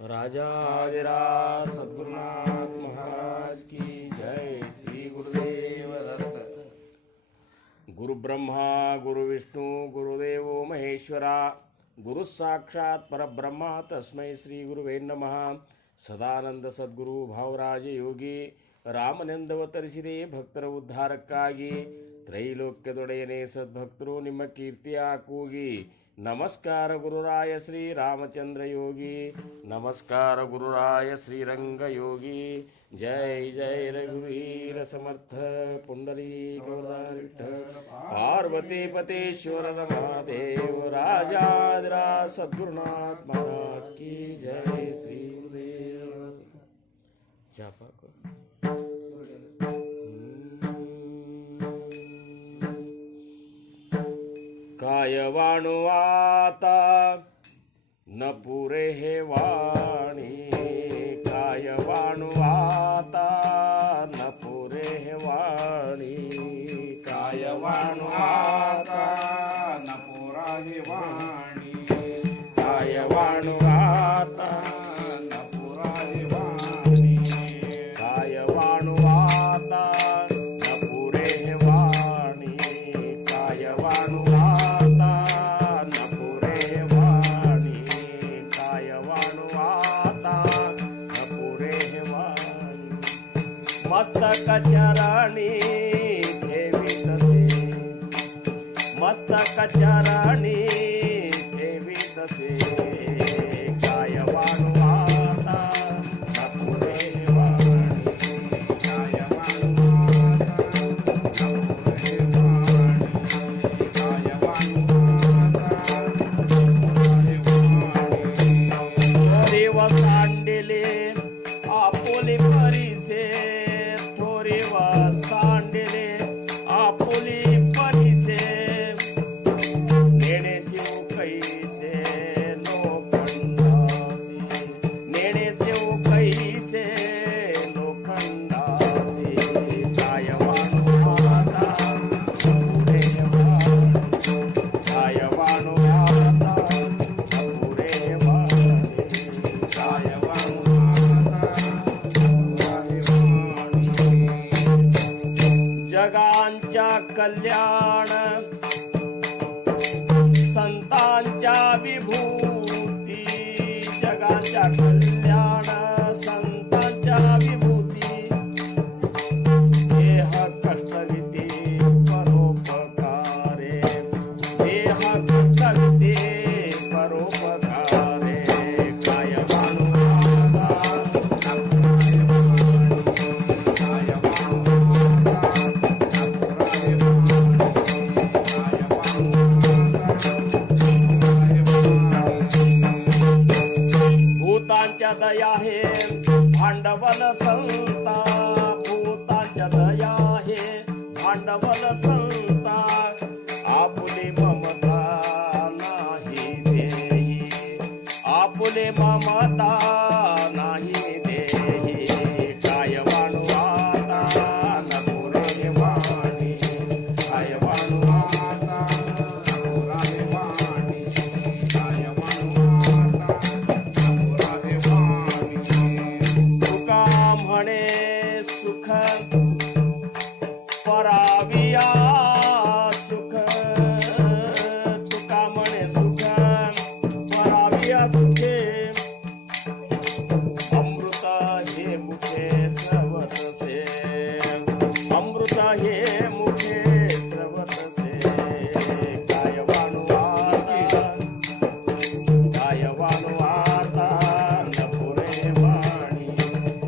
राजाधिराज सद्गुरुनाथ महाराज की जय। श्री गुरुदेव दत्त। गुरु ब्रह्मा गुरु विष्णु गुरुदेवो महेश्वरा गुरु साक्षात् परब्रह्म तस्मै श्री गुरुवे नमः। ಸದಾನಂದ ಸದ್ಗುರು ಭಾವರಾಜ ಯೋಗಿ ರಾಮನೆಂದವತರಿಸಿದೆ ಭಕ್ತರ ಉದ್ಧಾರಕ್ಕಾಗಿ ತ್ರೈಲೋಕ್ಯದೊಡೆಯನೇ ಸದ್ಭಕ್ತರು ನಿಮ್ಮ ಕೀರ್ತಿಯ ಕೂಗಿ ನಮಸ್ಕಾರ ಗುರುರಾಯ ಶ್ರೀ ರಾಮಚಂದ್ರ ಯೋಗಿ ನಮಸ್ಕಾರ ಗುರುರಾಯ ಶ್ರೀರಂಗ ಯೋಗಿ ಜೈ ಜೈ ರಘುವೀರ ಸಮರ್ಥ ಪುಂಡರೀಕ ಪಾರ್ವತಿ ಪತೇಶ್ವರದ ಮಹಾದೇವ ರಾಜಾಧಿರಾಜ ಸದ್ಗುರುನಾಥ महाराज की जय। श्री गुरुदेव जापा को कायवाणु आता न पुरे हे वाणी कायवाणु आता न पुरे हे वाणी कायवाणु आता न पुरा हे वाणी कायवाणु आता न पुरा हे वाणी कायवाणु आता न पुरे हे वाणी कायवाणु आता न पुरे हे वाणी कायवाणु आता न पुरे हे वाणी मस्तक चरणी ठेवी तसे मस्तक चरणी ठेवी तसे कायवाणु आता न पुरे हे वाणी कायवाणु आता न पुरा हे वाणी कायवाणु आता न पुरा हे वाणी देव सांडिले आपुले परिसे थोरे व सांडिले आपुले परिसे नेणे शिव कैसे लोखंडासी नेणे शिव कैसे लोखंडासी कायवाणु आता पुरे वाणी कायवाणु आता पुरे वाणी कायवाणु आता न पुरा हे वाणी जगांच्या कल्याण संतांच्या विभूती जगांच्या कल्याण संतांच्या विभूती देह कष्टविते परोपकारे देह कष्टविते परोपकारे कायवाणु आता भूतांच्या दया हे भांडवल संता भूतांच्या दया हे भांडवल संता आपुले ममता नाही देही आपुले ममता नाही देही कायवाणु आता न पुरे वाणी कायवाणु आता न पुरा हे वाणी कायवाणु आता न पुरा हे वाणी तुका म्हणे सुख पराविया सुख तुका म्हणे सुख पराविया सुखे अमृत हे मुखे स्रवतसे अमृत हे मुखे स्रवतसे कायवाणु आता कायवाणु आता न पुरे वाणी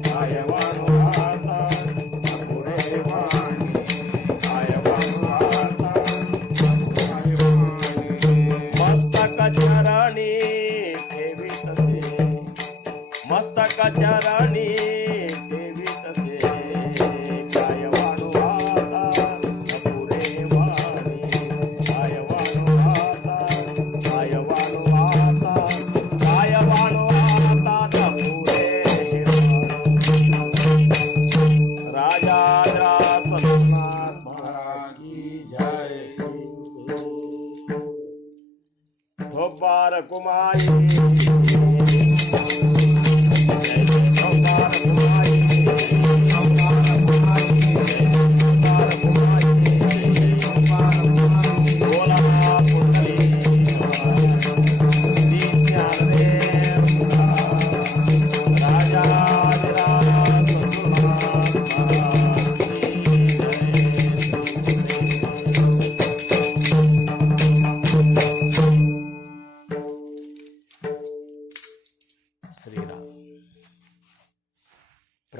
कायवाणु आता न पुरे वाणी कायवाणु आता न पुरा हे वाणी मस्तक चरणी ठेवी तसे मस्तक चरणी ठेवी तसे कायवाणु आता न पुरे वाणी कायवाणु आता कायवाणु आता कायवाणु आता न पुरे राजाधिराज सद्गुरुनाथ महाराज की जय। धोपार कुमारी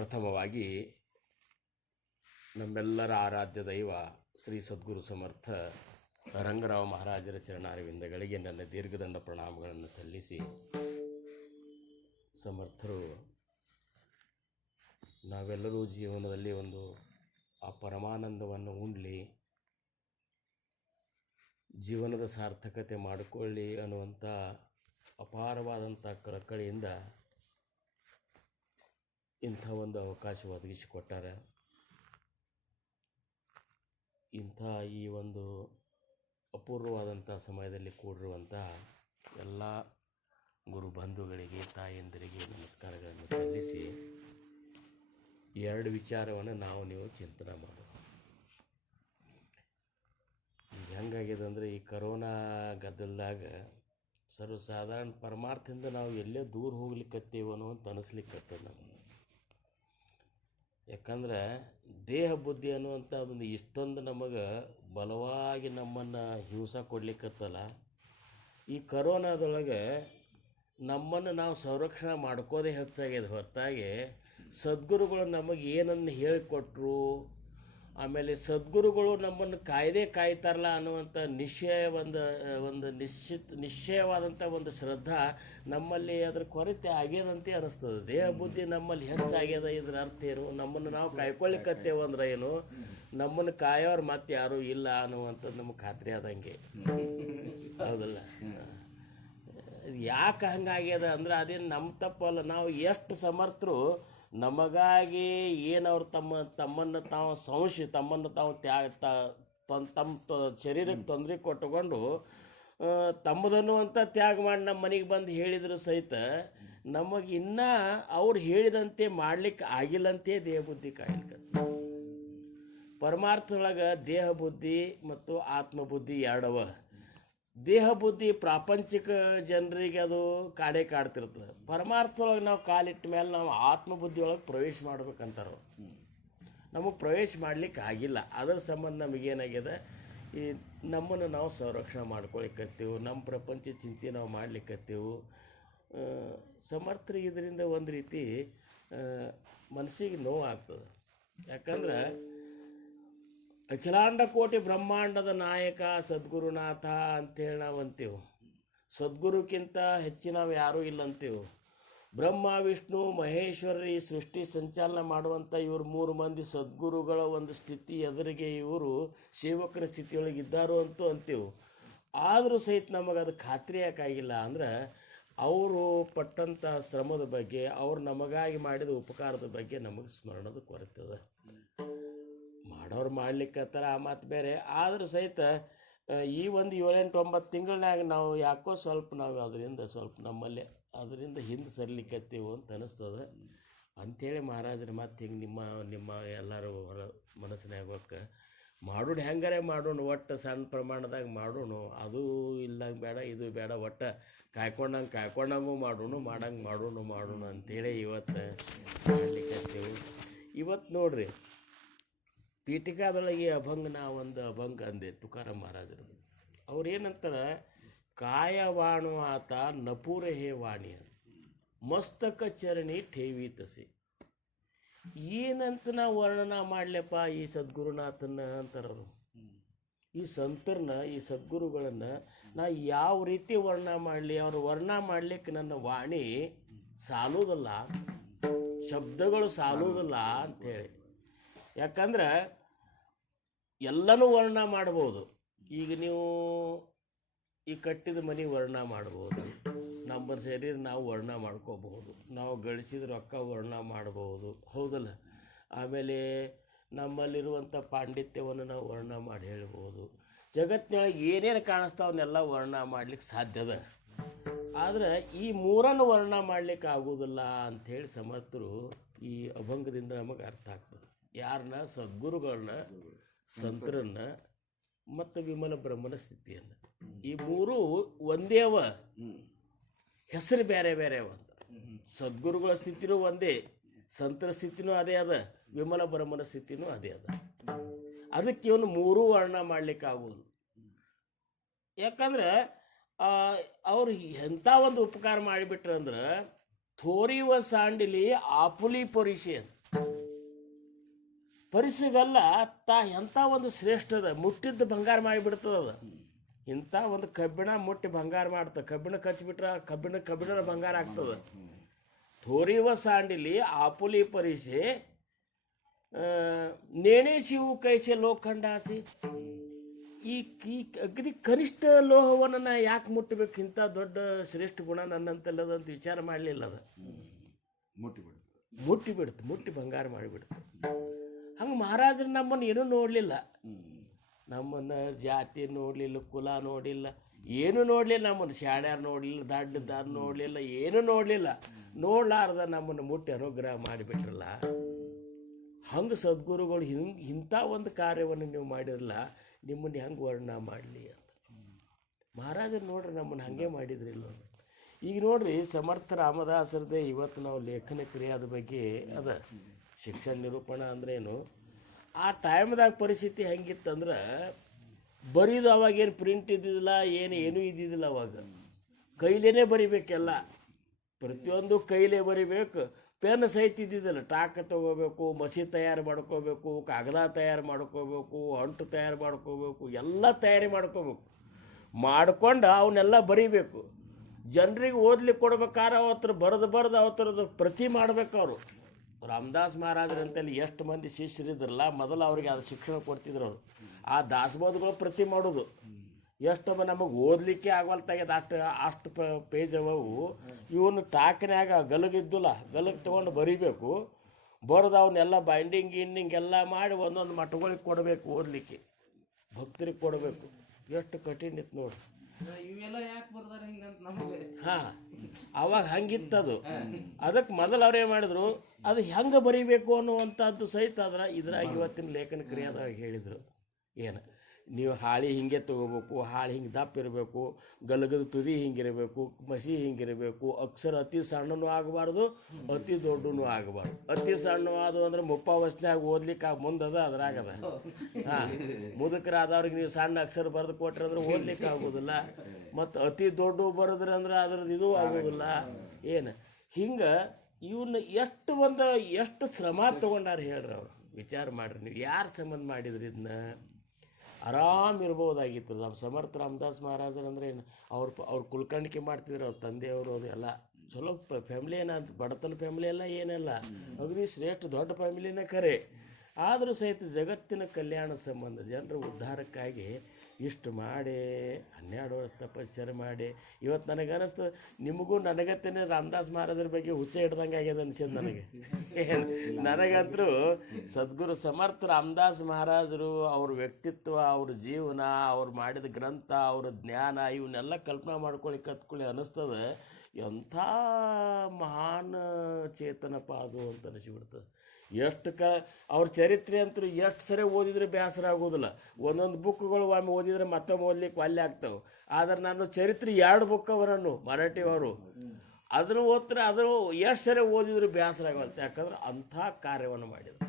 ಪ್ರಥಮವಾಗಿ ನಮ್ಮೆಲ್ಲರ ಆರಾಧ್ಯ ದೈವ ಶ್ರೀ ಸದ್ಗುರು ಸಮರ್ಥ ರಂಗರಾವ್ ಮಹಾರಾಜರ ಚರಣಾರವಿಂದಗಳಿಗೆ ನನ್ನ ದೀರ್ಘದಂಡ ಪ್ರಣಾಮಗಳನ್ನು ಸಲ್ಲಿಸಿ, ಸಮರ್ಥರು ನಾವೆಲ್ಲರೂ ಜೀವನದಲ್ಲಿ ಒಂದು ಆ ಪರಮಾನಂದವನ್ನು ಉಂಡ್ಲಿ, ಜೀವನದ ಸಾರ್ಥಕತೆ ಮಾಡಿಕೊಳ್ಳಿ ಅನ್ನುವಂಥ ಅಪಾರವಾದಂಥ ಕಳಕಳಿಯಿಂದ ಇಂಥ ಒಂದು ಅವಕಾಶ ಒದಗಿಸಿಕೊಟ್ಟಾರೆ. ಇಂಥ ಈ ಒಂದು ಅಪೂರ್ವವಾದಂಥ ಸಮಯದಲ್ಲಿ ಕೂಡಿರುವಂಥ ಎಲ್ಲ ಗುರು ಬಂಧುಗಳಿಗೆ, ತಾಯಂದಿರಿಗೆ ನಮಸ್ಕಾರಗಳನ್ನು ಸಲ್ಲಿಸಿ, ಎರಡು ವಿಚಾರವನ್ನು ನೀವು ಚಿಂತನೆ ಮಾಡೋದು. ಹೆಂಗಾಗಿದೆ ಅಂದರೆ, ಈ ಕರೋನಾ ಗದ್ದಲದಾಗ ಸರ್ವಸಾಧಾರಣ ಪರಮಾರ್ಥದಿಂದ ನಾವು ಎಲ್ಲೇ ದೂರ ಹೋಗ್ಲಿಕ್ಕತ್ತೇವನೋ ಅಂತ ಅನಿಸ್ಲಿಕ್ಕತ್ತದ ನಮಗೆ. ಯಾಕಂದ್ರೆ ದೇಹ ಬುದ್ಧಿ ಅನ್ನುವಂಥ ಒಂದು ಇಷ್ಟೊಂದು ನಮಗೆ ಬಲವಾಗಿ ನಮ್ಮನ್ನು ಹಿಂಸೆ ಕೊಡ್ಲಿಕ್ಕತ್ತಲ್ಲ. ಈ ಕರೋನಾದೊಳಗೆ ನಮ್ಮನ್ನು ನಾವು ಸಂರಕ್ಷಣೆ ಮಾಡ್ಕೋದೇ ಹೆಚ್ಚಾಗ್ಯದ ಹೊರತಾಗಿ ಸದ್ಗುರುಗಳು ನಮಗೆ ಏನನ್ನು ಹೇಳಿಕೊಟ್ರು, ಆಮೇಲೆ ಸದ್ಗುರುಗಳು ನಮ್ಮನ್ನು ಕಾಯ್ತಾರಲ್ಲ ಅನ್ನುವಂಥ ನಿಶ್ಚಯವಾದಂಥ ಒಂದು ಶ್ರದ್ಧಾ ನಮ್ಮಲ್ಲಿ ಅದ್ರ ಕೊರತೆ ಆಗ್ಯದಂತೆ ಅನ್ನಿಸ್ತದೆ. ದೇಹ ಬುದ್ಧಿ ನಮ್ಮಲ್ಲಿ ಹೆಚ್ಚಾಗ್ಯದ, ಇದ್ರ ಅರ್ಥ ಏನು? ನಮ್ಮನ್ನು ನಾವು ಕಾಯ್ಕೊಳ್ಳಿಕ್ಕತ್ತೇವೆ ಅಂದ್ರೆ ಏನು? ನಮ್ಮನ್ನು ಕಾಯೋರು ಮತ್ತೆ ಯಾರೂ ಇಲ್ಲ ಅನ್ನುವಂಥದ್ದು ನಮಗೆ ಖಾತ್ರಿ ಆದಂಗೆ, ಹೌದಲ್ಲ? ಯಾಕೆ ಹಂಗಾಗ್ಯದ ಅಂದ್ರೆ ಅದೇನು ನಮ್ಮ ತಪ್ಪಲ್ಲ. ನಾವು ಎಷ್ಟು ಸಮರ್ಥರು ನಮಗಾಗಿ ಏನವ್ರು ತಮ್ಮನ್ನು ತಾವು ತಮ್ಮ ಶರೀರಕ್ಕೆ ತೊಂದರೆ ಕೊಟ್ಟುಕೊಂಡು ತಮ್ಮದನ್ನು ಅಂತ ತ್ಯಾಗ ಮಾಡಿ ನಮ್ಮ ಮನೆಗೆ ಬಂದು ಹೇಳಿದ್ರು ಸಹಿತ ನಮಗೆ ಇನ್ನೂ ಅವ್ರು ಹೇಳಿದಂತೆ ಮಾಡ್ಲಿಕ್ಕೆ ಆಗಿಲ್ಲಂತೆ ದೇಹ ಬುದ್ಧಿ ಕಾಯ್ಲಿಕ್ಕೆ. ಪರಮಾರ್ಥದೊಳಗೆ ದೇಹ ಬುದ್ಧಿ ಮತ್ತು ಆತ್ಮಬುದ್ಧಿ ಎರಡವ. ದೇಹ ಬುದ್ಧಿ ಪ್ರಾಪಂಚಿಕ ಜನರಿಗೆ ಅದು ಕಾಡ್ತಿರ್ತದೆ. ಪರಮಾರ್ಥದೊಳಗೆ ನಾವು ಕಾಲಿಟ್ಟ ಮೇಲೆ ನಾವು ಆತ್ಮಬುದ್ಧಿ ಒಳಗೆ ಪ್ರವೇಶ ಮಾಡ್ಬೇಕಂತಾರ. ನಮಗೆ ಪ್ರವೇಶ ಮಾಡ್ಲಿಕ್ಕೆ ಆಗಿಲ್ಲ. ಅದರ ಸಂಬಂಧ ನಮಗೇನಾಗ್ಯದ, ಈ ನಮ್ಮನ್ನು ನಾವು ಸಂರಕ್ಷಣೆ ಮಾಡ್ಕೊಳಿಕತ್ತೇವೆ, ನಮ್ಮ ಪ್ರಪಂಚ ಚಿಂತೆ ನಾವು ಮಾಡ್ಲಿಕ್ಕತ್ತೇವೆ. ಸಮರ್ಥರಿಗೆ ಇದರಿಂದ ಒಂದು ರೀತಿ ಮನಸ್ಸಿಗೆ ನೋವು ಆಗ್ತದೆ. ಯಾಕಂದ್ರೆ ಅಖಿಲಾಂಡ ಕೋಟಿ ಬ್ರಹ್ಮಾಂಡದ ನಾಯಕ ಸದ್ಗುರುನಾಥ ಅಂತೇಳಿ ನಾವು ಅಂತೀವಿ. ಸದ್ಗುರುಕ್ಕಿಂತ ಹೆಚ್ಚಿನ ನಾವು ಯಾರೂ ಇಲ್ಲ ಅಂತೀವಿ. ಬ್ರಹ್ಮ, ವಿಷ್ಣು, ಮಹೇಶ್ವರ ಈ ಸೃಷ್ಟಿ ಸಂಚಾಲನೆ ಮಾಡುವಂಥ ಇವರು 3 ಮಂದಿ ಸದ್ಗುರುಗಳ ಒಂದು ಸ್ಥಿತಿ ಎದುರಿಗೆ ಇವರು ಸೇವಕರ ಸ್ಥಿತಿಯೊಳಗಿದ್ದಾರು ಅಂತೂ ಅಂತೀವಿ. ಆದರೂ ಸಹಿತ ನಮಗೆ ಅದು ಖಾತ್ರಿ ಯಾಕಾಗಿಲ್ಲ ಅಂದ್ರೆ, ಅವರು ಪಟ್ಟಂಥ ಶ್ರಮದ ಬಗ್ಗೆ, ಅವ್ರು ನಮಗಾಗಿ ಮಾಡಿದ ಉಪಕಾರದ ಬಗ್ಗೆ ನಮಗೆ ಸ್ಮರಣದ ಕೊರತದ. ಮಾಡೋರು ಮಾಡ್ಲಿಕ್ಕತ್ತಾರ, ಆ ಮಾತು ಬೇರೆ. ಆದರೂ ಸಹಿತ ಈ ಒಂದು 7-8-9 ತಿಂಗಳಾಗ ನಾವು ಯಾಕೋ ನಾವು ನಮ್ಮಲ್ಲಿ ಅದರಿಂದ ಹಿಂದೆ ಸರಿಲಿಕ್ಕತ್ತೀವಿ ಅಂತ ಅನಿಸ್ತದೆ. ಅಂಥೇಳಿ ಮಹಾರಾಜರ ಮಾತು ಹಿಂಗೆ ನಿಮ್ಮ ಎಲ್ಲರೂ ಹೊರ ಮನಸ್ಸಿನಾಗ ಹೋಗಕ್ಕೆ ಮಾಡೋಣ, ಹೆಂಗಾರೆ ಮಾಡೋಣ, ಒಟ್ಟು ಸಣ್ಣ ಪ್ರಮಾಣದಾಗ ಮಾಡೋಣ, ಅದು ಇಲ್ಲಂಗೆ ಬೇಡ, ಇದು ಬೇಡ, ಒಟ್ಟು ಕಾಯ್ಕೊಂಡಂಗೂ ಮಾಡೋಣ ಅಂಥೇಳಿ ಇವತ್ತು ಮಾಡ್ಲಿಕ್ಕತ್ತೀವಿ. ಇವತ್ತು ನೋಡ್ರಿ, ಪೀಠಿಕಾದೊಳಗೆ ಒಂದು ಅಭಂಗ ಅಂದೆ ತುಕಾರಾಮ್ ಮಹಾರಾಜರು. ಅವ್ರು ಏನಂತಾರೆ, ಕಾಯವಾಣು ಆತ ನಪುರ ಹೇ ವಾಣಿ ಮಸ್ತಕ ಚರಣಿ ಠೇವಿ ತಸಿ. ಏನಂತ ನಾವು ವರ್ಣನ ಮಾಡ್ಲಪ್ಪ ಈ ಸದ್ಗುರುನಾಥನ ಅಂತಾರವರು. ಈ ಸಂತರನ್ನ, ಈ ಸದ್ಗುರುಗಳನ್ನು ನಾ ಯಾವ ರೀತಿ ವರ್ಣನ ಮಾಡಲಿ? ಅವ್ರು ವರ್ಣನ ಮಾಡ್ಲಿಕ್ಕೆ ನನ್ನ ವಾಣಿ ಸಾಲೋದಲ್ಲ, ಶಬ್ದಗಳು ಸಾಲೋದಲ್ಲ ಅಂಥೇಳಿ. ಯಾಕಂದ್ರೆ ಎಲ್ಲನೂ ವರ್ಣನ ಮಾಡ್ಬೋದು. ಈಗ ನೀವು ಈ ಕಟ್ಟಿದ ಮನೆ ವರ್ಣನ ಮಾಡ್ಬೋದು, ನಮ್ಮ ಶರೀರ ನಾವು ವರ್ಣನ ಮಾಡ್ಕೋಬಹುದು, ನಾವು ಗಳಿಸಿದ ರೊಕ್ಕ ವರ್ಣನ ಮಾಡ್ಬೋದು, ಹೌದಲ್ಲ? ಆಮೇಲೆ ನಮ್ಮಲ್ಲಿರುವಂಥ ಪಾಂಡಿತ್ಯವನ್ನು ನಾವು ವರ್ಣನ ಮಾಡಿ ಹೇಳ್ಬೋದು. ಜಗತ್ತಿನೊಳಗೆ ಏನೇನು ಕಾಣಿಸ್ತಾವನ್ನೆಲ್ಲ ವರ್ಣನ ಮಾಡ್ಲಿಕ್ಕೆ ಸಾಧ್ಯದ. ಆದರೆ ಈ ಮೂರನ್ನು ವರ್ಣನ ಮಾಡ್ಲಿಕ್ಕೆ ಆಗೋದಿಲ್ಲ ಅಂಥೇಳಿ ಸಮರ್ಥರು ಈ ಅಭಂಗದಿಂದ ನಮಗೆ ಅರ್ಥ ಆಗ್ತದೆ. ಯಾರನ್ನ? ಸದ್ಗುರುಗಳನ್ನ, ಸಂತರನ್ನ ಮತ್ತು ವಿಮಲ ಬ್ರಹ್ಮನ ಸ್ಥಿತಿಯನ್ನು. ಈ ಮೂರು ಒಂದೇ ಅವ, ಹೆಸರು ಬೇರೆ ಬೇರೆ ಅವ. ಸದ್ಗುರುಗಳ ಸ್ಥಿತಿನೂ ಒಂದೇ, ಸಂತರ ಸ್ಥಿತಿನೂ ಅದೇ ಅದ, ವಿಮಲ ಬ್ರಹ್ಮನ ಸ್ಥಿತಿನೂ ಅದೇ ಅದ. ಅದಕ್ಕೆ ಇವನು ಮೂರೂ ವರ್ಣನ ಮಾಡ್ಲಿಕ್ಕೆ ಆಗೋದು. ಯಾಕಂದ್ರೆ ಅವ್ರು ಎಂಥ ಒಂದು ಉಪಕಾರ ಮಾಡಿಬಿಟ್ರಂದ್ರೆ, ಥೋರಿವ ಸಾಂಡಿಲಿ ಆಪುಲಿ ಪರಿಷೆ ಅಂತ. ಪರಿಸಿಗಲ್ಲ ಎಂಥ ಒಂದು ಶ್ರೇಷ್ಠದ ಮುಟ್ಟಿದ್ದು ಬಂಗಾರ ಮಾಡಿಬಿಡ್ತದ ಇಂಥ ಒಂದು ಕಬ್ಬಿಣ ಮುಟ್ಟಿ ಬಂಗಾರ ಮಾಡ್ತದೆ ಕಬ್ಬಿಣ ಕಚ್ಚಿಬಿಟ್ರೆ ಕಬ್ಬಿಣ ಬಂಗಾರ ಆಗ್ತದೆ ಥೋರಿವ ಸಾಂಡಿಲಿ ಆಪುಲಿ ಪರಿಸಿ ನೇಣೆ ಶಿವು ಕೈಸೆ ಲೋಖಂಡಾಸಿ ಈ ಅಗದಿ ಕನಿಷ್ಠ ಲೋಹವನ್ನು ಯಾಕೆ ಮುಟ್ಟಬೇಕು ಇಂಥ ದೊಡ್ಡ ಶ್ರೇಷ್ಠ ಗುಣ ನನ್ನಂತಲ್ಲದಂತ ವಿಚಾರ ಮಾಡಲಿಲ್ಲ ಅದು ಮುಟ್ಟಿ ಬಂಗಾರ ಮಾಡಿಬಿಡ್ತು ಹಂಗೆ ಮಹಾರಾಜರು ನಮ್ಮನ್ನು ಏನೂ ನೋಡಲಿಲ್ಲ ನಮ್ಮನ್ನು ಜಾತಿ ನೋಡಲಿಲ್ಲ ಕುಲ ನೋಡಲಿಲ್ಲ ಏನೂ ನೋಡಲಿಲ್ಲ ನಮ್ಮನ್ನು ಶಾಣ್ಯಾರು ನೋಡಲಿಲ್ಲ ದಡ್ಡದಾರು ನೋಡಲಿಲ್ಲ ಏನೂ ನೋಡಲಿಲ್ಲ ನೋಡ್ಲಾರ್ದ ನಮ್ಮನ್ನು ಮುಟ್ಟಿ ಅನುಗ್ರಹ ಮಾಡಿಬಿಟ್ರಲ್ಲ ಹಂಗೆ ಸದ್ಗುರುಗಳು ಇಂಥ ಒಂದು ಕಾರ್ಯವನ್ನು ನೀವು ಮಾಡಿರಲ್ಲ ನಿಮ್ಮನ್ನು ಹೆಂಗೆ ವರ್ಣನ ಮಾಡಲಿ ಅಂತ ಮಹಾರಾಜರು ನೋಡ್ರಿ ನಮ್ಮನ್ನು ಹಾಗೆ ಮಾಡಿದ್ರಿಲ್ಲ ಈಗ ನೋಡ್ರಿ ಸಮರ್ಥ ರಾಮದಾಸರದೇ ಇವತ್ತು ನಾವು ಲೇಖನ ಕ್ರಿಯಾದ ಬಗ್ಗೆ ಅದ ಶಿಕ್ಷಣ ನಿರೂಪಣೆ ಅಂದ್ರೇನು ಆ ಟೈಮ್ದಾಗ ಪರಿಸ್ಥಿತಿ ಹೆಂಗಿತ್ತಂದ್ರೆ ಬರೀದು ಅವಾಗೇನು ಪ್ರಿಂಟ್ ಇದ್ದಿದ್ದಿಲ್ಲ ಏನೂ ಇದ್ದಿದ್ದಿಲ್ಲ ಅವಾಗ ಕೈಲೇನೆ ಬರಿಬೇಕೆಲ್ಲ ಪ್ರತಿಯೊಂದು ಕೈಲೇ ಬರಿಬೇಕು ಪೆನ್ ಸಹಿತ ಇದ್ದಿದ್ದಿಲ್ಲ ಟಾಕ ತೊಗೋಬೇಕು ಮಸಿ ತಯಾರು ಮಾಡ್ಕೋಬೇಕು ಕಾಗದ ತಯಾರು ಮಾಡ್ಕೋಬೇಕು ಅಂಟು ತಯಾರು ಮಾಡ್ಕೋಬೇಕು ಎಲ್ಲ ತಯಾರಿ ಮಾಡ್ಕೊಂಡು ಅವನ್ನೆಲ್ಲ ಬರೀಬೇಕು ಜನರಿಗೆ ಓದ್ಲಿಕ್ಕೆ ಕೊಡ್ಬೇಕಾದ್ರೆ ಅವತ್ರ ಬರೆದು ಅವತ್ತರದ್ದು ಪ್ರತಿ ಮಾಡ್ಬೇಕು ಅವರು ರಾಮದಾಸ್ ಮಹಾರಾಜರಂತಲ್ಲಿ ಎಷ್ಟು ಮಂದಿ ಶಿಷ್ಯರಿದ್ರಲ್ಲ ಮೊದಲು ಅವ್ರಿಗೆ ಅದು ಶಿಕ್ಷಣ ಕೊಡ್ತಿದ್ರು ಅವರು ಆ ದಾಸಬೋಧಗಳು ಪ್ರತಿ ಮಾಡೋದು ಎಷ್ಟು ನಮಗೆ ಓದಲಿಕ್ಕೆ ಆಗವಲ್ತಾಗ್ಯದ ಅಷ್ಟು ಪೇಜ್ ಅವವು ಇವನು ಟಾಕಿನಾಗ ಗಲಗಿದ್ದಿಲ್ಲ ಗಲಗ್ ತೊಗೊಂಡು ಬರೀಬೇಕು ಬರೆದು ಅವನ್ನೆಲ್ಲ ಬೈಂಡಿಂಗ್ ಎಲ್ಲ ಮಾಡಿ ಒಂದೊಂದು ಮಠಗಳಿಗೆ ಕೊಡಬೇಕು ಓದಲಿಕ್ಕೆ ಭಕ್ತರಿಗೆ ಕೊಡಬೇಕು ಎಷ್ಟು ಕಠಿಣ ಇತ್ತು ನೋಡಿ ಇವೆಲ್ಲ ಯಾಕೆ ಬರ್ದಾರ ಹಿಂಗಂತ ನಮಗೆ ಹಾಂ ಅವಾಗ ಹಂಗಿತ್ತದು ಅದಕ್ಕೆ ಮೊದಲು ಅವ್ರು ಏನು ಮಾಡಿದ್ರು ಅದು ಹೆಂಗೆ ಬರೀಬೇಕು ಅನ್ನುವಂಥದ್ದು ಸಹಿತ ಇದ್ರಾಗ ಇವತ್ತಿನ ಲೇಖನ ಕ್ರಿಯಾದಾಗ ಹೇಳಿದರು ಏನು ನೀವು ಹಾಳಿ ಹಿಂಗೆ ತೊಗೋಬೇಕು ಹಾಳಿ ಹಿಂಗೆ ದಪ್ಪ ಇರಬೇಕು ಗಲಗದ ತುದಿ ಹಿಂಗಿರಬೇಕು ಮಸಿ ಹಿಂಗಿರಬೇಕು ಅಕ್ಷರ ಅತಿ ಸಣ್ಣನೂ ಆಗಬಾರ್ದು ಅತಿ ದೊಡ್ಡನೂ ಆಗಬಾರ್ದು ಅತಿ ಸಣ್ಣವಾದು ಅಂದ್ರೆ ಮುಪ್ಪಾವಸ್ಥೆಯಾಗ ಓದ್ಲಿಕ್ಕೆ ಮುಂದದ ಅದ್ರಾಗದ ಹಾಂ ಮುದುಕರಾದವ್ರಿಗೆ ನೀವು ಸಣ್ಣ ಅಕ್ಷರ ಬರೆದು ಕೊಟ್ರೆ ಅಂದ್ರೆ ಓದ್ಲಿಕ್ಕೆ ಆಗೋದಿಲ್ಲ ಮತ್ತು ಅತಿ ದೊಡ್ಡ ಬರೆದ್ರೆ ಅಂದ್ರೆ ಅದ್ರದ್ದು ಇದು ಆಗೋದಿಲ್ಲ ಏನು ಹಿಂಗೆ ಇವನ್ನ ಎಷ್ಟು ಶ್ರಮ ತೊಗೊಂಡಾರ ಹೇಳ್ರಿ ಅವ್ರು ವಿಚಾರ ಮಾಡಿರಿ ನೀವು ಯಾರು ಸಂಬಂಧ ಮಾಡಿದ್ರಿ ಇದನ್ನ ಆರಾಮಿರ್ಬೋದಾಗಿತ್ತು ನಮ್ಮ ಸಮರ್ಥ ರಾಮದಾಸ್ ಮಹಾರಾಜರಂದ್ರೆ ಏನು ಅವ್ರು ಕುಲ್ಕರ್ಣಿಕೆ ಮಾಡ್ತಿದ್ರು ಅವ್ರ ತಂದೆಯವರು ಅದು ಎಲ್ಲ ಚಲೋ ಫ್ಯಾಮಿಲಿ ಏನಂತ ಬಡತನ ಫ್ಯಾಮಿಲಿ ಎಲ್ಲ ಏನೆಲ್ಲ ಅಗದಿ ಶ್ರೇಷ್ಠ ದೊಡ್ಡ ಫ್ಯಾಮಿಲಿನೇ ಖರೆ ಆದರೂ ಸಹಿತ ಜಗತ್ತಿನ ಕಲ್ಯಾಣ ಸಂಬಂಧ ಜನರ ಉದ್ಧಾರಕ್ಕಾಗಿ ಇಷ್ಟು ಮಾಡಿ 12 ವರ್ಷ ತಪಸ್ಸರು ಮಾಡಿ ಇವತ್ತು ನನಗೆ ಅನ್ನಿಸ್ತು ನಿಮಗೂ ನನಗತ್ತೇನೆ ರಾಮದಾಸ್ ಮಹಾರಾಜರ ಬಗ್ಗೆ ಹುಚ್ಚ ಹಿಡ್ದಂಗೆ ಆಗ್ಯದ ಅನ್ಸಿದ್ದು ನನಗಂತರೂ ಸದ್ಗುರು ಸಮರ್ಥ ರಾಮದಾಸ್ ಮಹಾರಾಜರು ಅವ್ರ ವ್ಯಕ್ತಿತ್ವ ಅವ್ರ ಜೀವನ ಅವ್ರು ಮಾಡಿದ ಗ್ರಂಥ ಅವ್ರ ಜ್ಞಾನ ಇವನ್ನೆಲ್ಲ ಕಲ್ಪನೆ ಕತ್ಕೊಳ್ಳಿ ಅನ್ನಿಸ್ತದೆ ಎಂಥ ಮಹಾನ್ ಚೇತನಪ್ಪ ಅದು ಅಂತ ಅನಿಸ್ಬಿಡ್ತದೆ ಎಷ್ಟು ಅವ್ರ ಚರಿತ್ರೆ ಅಂತೂ ಎಷ್ಟು ಸರಿ ಓದಿದ್ರೆ ಬೇಸರ ಆಗೋದಿಲ್ಲ ಒಂದೊಂದು ಬುಕ್ಗಳು ಒಮ್ಮೆ ಓದಿದ್ರೆ ಮತ್ತೊಮ್ಮೆ ಓದ್ಲಿಕ್ಕೆ ಒಲ್ಲೆ ಆಗ್ತಾವೆ ಆದ್ರೆ ನಾನು ಚರಿತ್ರೆ 2 ಬುಕ್ ಅವರನ್ನು ಮರಾಠಿಯವರು ಅದನ್ನು ಓದ್ತಾರೆ ಅದನ್ನು ಎಷ್ಟು ಸರಿ ಓದಿದ್ರು ಬೇಸರ ಆಗಲ್ತ ಯಾಕಂದ್ರೆ ಅಂಥ ಕಾರ್ಯವನ್ನು ಮಾಡಿದ್ರು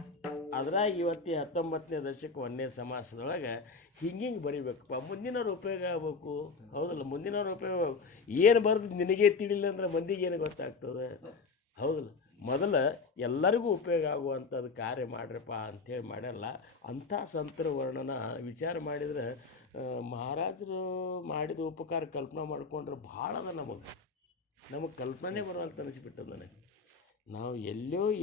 ಅದ್ರಾಗ ಇವತ್ತಿ 19ನೇ ದಶಕ 1ನೇ ಸಮಾಸದೊಳಗೆ ಹಿಂಗೆ ಬರೀಬೇಕಪ್ಪ ಮುಂದಿನವ್ರ ಉಪಯೋಗ ಆಗಬೇಕು ಹೌದಲ್ಲ ಮುಂದಿನವ್ರ ಉಪಯೋಗ ಏನು ಬರೆದು ನಿನಗೆ ತಿಳಿಲ್ಲ ಅಂದ್ರೆ ಮಂದಿಗೆ ಏನು ಗೊತ್ತಾಗ್ತದೆ ಹೌದಲ್ಲ ಮೊದಲು ಎಲ್ಲರಿಗೂ ಉಪಯೋಗ ಆಗುವಂಥದ್ದು ಕಾರ್ಯ ಮಾಡ್ರಪ್ಪ ಅಂಥೇಳಿ ಮಾಡಲ್ಲ ಅಂಥ ಸಂತರ ವರ್ಣನ ವಿಚಾರ ಮಾಡಿದರೆ ಮಹಾರಾಜರು ಮಾಡಿದ ಉಪಕಾರ ಕಲ್ಪನೆ ಮಾಡ್ಕೊಂಡ್ರೆ ಭಾಳ ಅದ ನಮಗೆ ಕಲ್ಪನೆ ಬರುವಂತ ಅನಿಸ್ಬಿಟ್ಟದ ನನಗೆ ನಾವು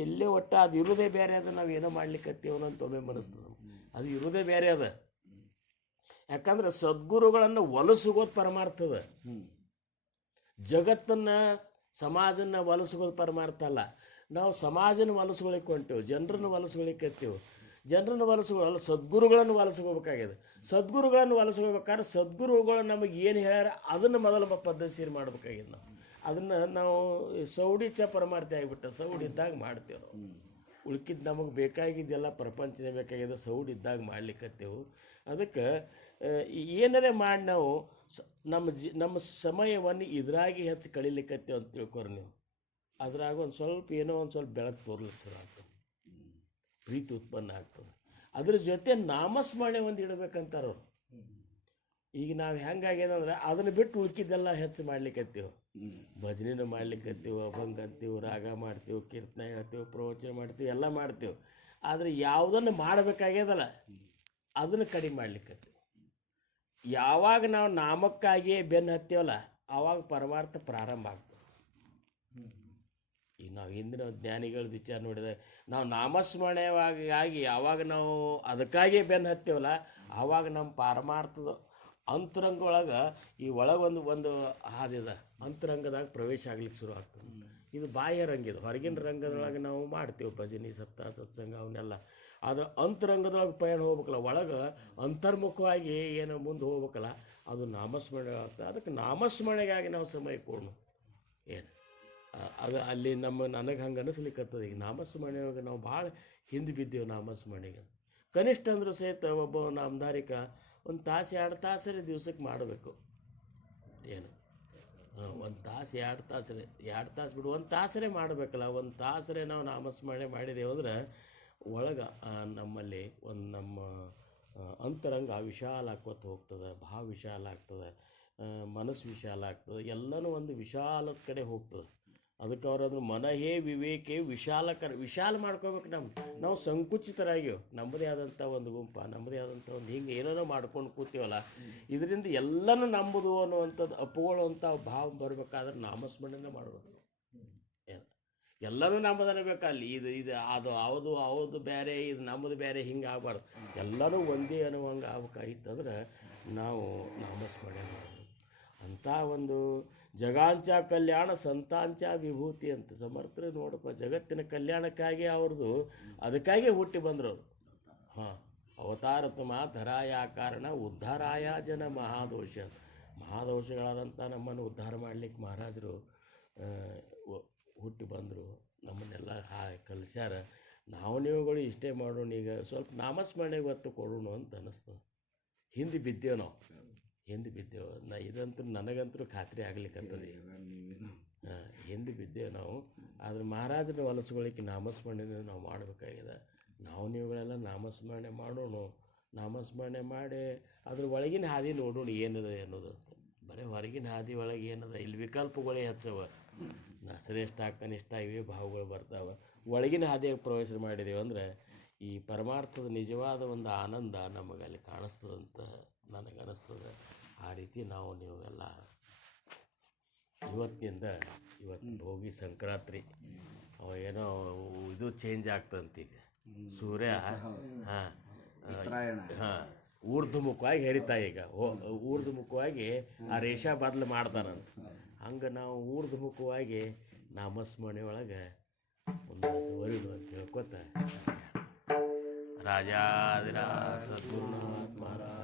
ಎಲ್ಲೋ ಒಟ್ಟು ಅದು ಇರೋದೇ ಬೇರೆ ಅದ ನಾವು ಏನೋ ಮಾಡ್ಲಿಕ್ಕತ್ತೀವೋ ಅಂತ ಒಮ್ಮೆ ಮನಸ್ತದೆ ಅದು ಇರೋದೇ ಬೇರೆ ಅದ ಯಾಕಂದ್ರೆ ಸದ್ಗುರುಗಳನ್ನು ಒಲಸುಗೋದು ಪರಮಾರ್ಥದ ಜಗತ್ತನ್ನು ಸಮಾಜನ ಒಲಸುಗೋದು ಪರಮಾರ್ಥ ಅಲ್ಲ ನಾವು ಸಮಾಜನ ಹೊಲಸ್ಕೊಳಿಕ್ಕೆ ಹೊಂಟೇವೆ ಜನರನ್ನು ಹೊಲಸ್ಕೊಳಿಕತ್ತೀವಿ ಜನರನ್ನು ಹೊಲಸ್ಕೊಳ್ಳಲ್ಲ ಸದ್ಗುರುಗಳನ್ನು ಹೊಲಸ್ಕೋಬೇಕಾಗಿದೆ ಸದ್ಗುರುಗಳನ್ನು ಹೊಲಸ್ಕೋಬೇಕಾದ್ರೆ ಸದ್ಗುರುಗಳು ನಮಗೆ ಏನು ಹೇಳ್ಯಾರ ಅದನ್ನು ಮೊದಲ ಪದ್ಧತಿ ಮಾಡ್ಬೇಕಾಗಿದೆ ನಾವು ಅದನ್ನು ನಾವು ಸೌಡಿ ಪರಮಾರ್ಥಿ ಆಗಿಬಿಟ್ಟ ಸೌಡಿ ಇದ್ದಾಗ ಮಾಡ್ತೇವೆ ನಾವು ಉಳ್ಕಿದ್ದು ನಮಗೆ ಬೇಕಾಗಿದ್ದೆಲ್ಲ ಪ್ರಪಂಚನೇ ಬೇಕಾಗಿದೆ ಸೌಡಿ ಇದ್ದಾಗ ಮಾಡ್ಲಿಕ್ಕತ್ತೇವೆ ಅದಕ್ಕೆ ಏನಾರೇ ಮಾಡಿ ನಾವು ನಮ್ಮ ಸಮಯವನ್ನು ಇದ್ರಾಗಿ ಹೆಚ್ಚು ಕಳೀಲಿಕ್ಕತ್ತೇವೆ ಅಂತ ತಿಳ್ಕೊರಿ ನೀವು ಅದ್ರಾಗ ಒಂದು ಸ್ವಲ್ಪ ಬೆಳಕು ತೋರ್ಲಿಕ್ಕೆ ಶುರು ಆಗ್ತದೆ ಪ್ರೀತಿ ಉತ್ಪನ್ನ ಆಗ್ತದೆ ಅದ್ರ ಜೊತೆ ನಾಮಸ್ಮರಣೆ ಒಂದು ಇಡಬೇಕಂತಾರ ಈಗ ನಾವು ಹೆಂಗಾಗ್ಯದಂದ್ರೆ ಅದನ್ನು ಬಿಟ್ಟು ಉಳ್ಕಿದ್ದೆಲ್ಲ ಹೆಚ್ಚು ಮಾಡ್ಲಿಕ್ಕತ್ತೀವಿ ಭಜನೆನೂ ಮಾಡ್ಲಿಕ್ಕತ್ತೀವಿ ಅಭಂಗ ಅಂತೀವಿ ರಾಗ ಮಾಡ್ತೀವಿ ಕೀರ್ತನೆ ಹೇಳ್ತೀವಿ ಪ್ರವಚನ ಮಾಡ್ತೀವಿ ಎಲ್ಲ ಮಾಡ್ತೀವಿ ಆದ್ರೆ ಯಾವುದನ್ನು ಮಾಡಬೇಕಾಗ್ಯದಲ್ಲ ಅದನ್ನು ಕಡಿಮೆ ಮಾಡ್ಲಿಕ್ಕತ್ತಿ. ಯಾವಾಗ ನಾವು ನಾಮಕ್ಕಾಗಿಯೇ ಬೆನ್ನು ಹತ್ತೀವಲ್ಲ ಆವಾಗ ಪರಮಾರ್ಥ ಪ್ರಾರಂಭ ಆಗ್ತದೆ. ಈಗ ನಾವು ಹಿಂದಿನ ಜ್ಞಾನಿಗಳ ವಿಚಾರ ನೋಡಿದ್ರೆ ನಾವು ನಾಮಸ್ಮರಣೆಯಾಗಿ ಯಾವಾಗ ನಾವು ಅದಕ್ಕಾಗಿಯೇ ಬೆನ್ನು ಹತ್ತೀವಲ್ಲ ಆವಾಗ ನಮ್ಮ ಪಾರಮಾರ್ಥದ ಅಂತರಂಗ ಒಳಗೆ ಈ ಒಳಗೊಂದು ಒಂದು ಹಾದಿದ ಅಂತರಂಗದಾಗ ಪ್ರವೇಶ ಆಗ್ಲಿಕ್ಕೆ ಶುರು ಆಗ್ತದೆ. ಇದು ಬಾಹ್ಯ ರಂಗ, ಇದು ಹೊರಗಿನ ರಂಗದೊಳಗೆ ನಾವು ಮಾಡ್ತೀವಿ ಭಜನೆ ಸಪ್ತಾಹ ಸತ್ಸಂಗ ಅವನ್ನೆಲ್ಲ. ಆದ್ರೆ ಅಂತರಂಗದೊಳಗೆ ಪಯಣ ಹೋಗ್ಬೇಕಲ್ಲ, ಒಳಗೆ ಅಂತರ್ಮುಖವಾಗಿ ಏನು ಮುಂದೆ ಹೋಗ್ಬೇಕಲ್ಲ ಅದು ನಾಮಸ್ಮರಣೆ ಆಗ್ತದೆ. ಅದಕ್ಕೆ ನಾಮಸ್ಮರಣೆಗಾಗಿ ನಾವು ಸಮಯ ಕೊಡೋಣ ಏನು ಅದು ಅಲ್ಲಿ ನನಗೆ ಹಂಗೆ ಅನಿಸ್ಲಿಕ್ಕತ್ತದ. ಈಗ ನಾಮಸ್ಮರಣೆಯಾಗ ನಾವು ಭಾಳ ಹಿಂದೆ ಬಿದ್ದೇವೆ. ನಾಮಸ್ಮರಣೆಗೆ ಕನಿಷ್ಠ ಅಂದರೂ ಸಹಿತ ಒಬ್ಬ ನಾಮಧಾರಿಕ 1 ತಾಸು 2 ತಾಸರೇ ದಿವ್ಸಕ್ಕೆ ಮಾಡಬೇಕು. ಏನು 1 ತಾಸು 2 ತಾಸರೇ 2 ತಾಸು ಬಿಡು 1 ತಾಸರೇ ಮಾಡಬೇಕಲ್ಲ. 1 ತಾಸರೇ ನಾವು ನಾಮಸ್ಮರಣೆ ಮಾಡಿದೆವು ಅಂದ್ರೆ ಒಳಗೆ ನಮ್ಮಲ್ಲಿ ನಮ್ಮ ಅಂತರಂಗ ವಿಶಾಲ ಆಕೋತ ಹೋಗ್ತದೆ, ಭಾವ ವಿಶಾಲ ಆಗ್ತದೆ, ಮನಸ್ಸು ವಿಶಾಲ ಆಗ್ತದೆ, ಎಲ್ಲನೂ ಒಂದು ವಿಶಾಲದ ಕಡೆ ಹೋಗ್ತದೆ. ಅದಕ್ಕೆ ಅವ್ರದ್ರ ಮನಹೇ ವಿವೇಕೆ ವಿಶಾಲ ಮಾಡ್ಕೋಬೇಕು. ನಾವು ಸಂಕುಚಿತರಾಗಿವು, ನಮ್ಮದೇ ಆದಂಥ ಒಂದು ಗುಂಪ, ನಮ್ಮದೇ ಆದಂಥ ಒಂದು ಹಿಂಗೆ ಏನೇನೋ ಮಾಡ್ಕೊಂಡು ಕೂತೀವಲ್ಲ, ಇದರಿಂದ ಎಲ್ಲನೂ ನಂಬುದು ಅನ್ನುವಂಥದ್ದು ಅಪ್ಪುಕೊಳ್ಳುವಂಥ ಭಾವ ಬರಬೇಕಾದ್ರೆ ನಾಮಸ್ಮರಣೆ ಮಾಡಬೇಕು. ಎಲ್ಲನೂ ನಮ್ಮದನ್ನ ಬೇಕಲ್ಲಿ. ಇದು ಅದು ಬೇರೆ, ಇದು ನಮ್ಮದು ಬೇರೆ, ಹಿಂಗೆ ಆಗಬಾರ್ದು. ಎಲ್ಲನೂ ಒಂದೇ ಅನ್ನುವಂಗೆ ಆಗ್ಬೇಕಾಗಿತ್ತಂದ್ರೆ ನಾವು ನಾಮಸ್ಮರಣೆ ಮಾಡಬೇಕು. ಅಂಥ ಒಂದು ಜಗಾಂಚ ಕಲ್ಯಾಣ ಸಂತಾಂಚ ವಿಭೂತಿ ಅಂತ ಸಮರ್ಥರು ನೋಡಪ್ಪ. ಜಗತ್ತಿನ ಕಲ್ಯಾಣಕ್ಕಾಗಿ ಅವ್ರದ್ದು ಅದಕ್ಕಾಗಿ ಹುಟ್ಟಿ ಬಂದರು ಅವರು. ಹಾಂ, ಅವತಾರ ತುಮ ಧರಾಯ ಕಾರಣ ಉದ್ಧಾರಾಯ ಜನ ಮಹಾದೋಷಗಳಾದಂಥ ನಮ್ಮನ್ನು ಉದ್ಧಾರ ಮಾಡಲಿಕ್ಕೆ ಮಹಾರಾಜರು ಹುಟ್ಟಿ ಬಂದರು, ನಮ್ಮನ್ನೆಲ್ಲ ಕಲಿಸ್ಯಾರ. ನೀವುಗಳು ಇಷ್ಟೇ ಮಾಡೋಣ, ಈಗ ಸ್ವಲ್ಪ ನಾಮಸ್ಮರಣೆಗೆ ಒತ್ತು ಕೊಡೋಣ ಅಂತ ಅನ್ನಿಸ್ತದೆ. ಹಿಂದೆ ಬಿದ್ದೇವೆ ನಾವು, ಹಿಂದೆ ಬಿದ್ದೇವೆ. ಇದಂತೂ ನನಗಂತೂ ಖಾತ್ರಿ ಆಗ್ಲಿಕ್ಕಂತದೆ. ಹಿಂದೆ ಬಿದ್ದೇವೆ ನಾವು. ಆದ್ರೆ ಮಹಾರಾಜರ ಹೊಲಸುಗಳಿಗೆ ನಾಮಸ್ಮರಣೆ ನಾವು ಮಾಡಬೇಕಾಗಿದೆ. ನೀವುಗಳೆಲ್ಲ ನಾಮಸ್ಮರಣೆ ಮಾಡೋಣ. ನಾಮಸ್ಮರಣೆ ಮಾಡಿ ಅದ್ರ ಒಳಗಿನ ಹಾದಿ ನೋಡೋಣ ಏನಿದೆ ಅನ್ನೋದು. ಬರೀ ಹೊರಗಿನ ಹಾದಿ ಒಳಗೆ ಏನದ, ಇಲ್ಲಿ ವಿಕಲ್ಪಗಳೇ ಹೆಚ್ಚವ. ಶ್ರೇಷ್ಠ ಕನಿಷ್ಠ ಇವೇ ಭಾವಗಳು ಬರ್ತಾವೆ. ಒಳಗಿನ ಹಾದಿಯಾಗಿ ಪ್ರವೇಶ ಮಾಡಿದೆವು ಅಂದರೆ ಈ ಪರಮಾರ್ಥದ ನಿಜವಾದ ಒಂದು ಆನಂದ ನಮಗೆ ಅಲ್ಲಿ ಕಾಣಿಸ್ತದಂತ ನನಗನ್ನಿಸ್ತದೆ. ಆ ರೀತಿ ನೀವೆಲ್ಲ ಇವತ್ತು ಭೋಗಿ ಸಂಕ್ರಾಂತಿ ಏನೋ ಇದು ಚೇಂಜ್ ಆಗ್ತಂತೀಗ. ಸೂರ್ಯ ಊರ್ಧ್ವಮುಖವಾಗಿ ಹರಿತಾ. ಈಗ ಊರ್ಧ್ವಮುಖವಾಗಿ ಆ ರೇಷಾ ಬದಲು ಮಾಡ್ತಾನಂತ. ಹಂಗೆ ನಾವು ಊರ್ಧ್ವಮುಖವಾಗಿ ನಾಮಸ್ಮರಣೆ ಒಳಗೆ ಒಂದು ವರಿಡು ಅಂತ ಹೇಳ್ಕೊತ ರಾಜಾದಿರಾಜ ಸದ್ಗುರುನಾಥ ಮಹಾರಾಜ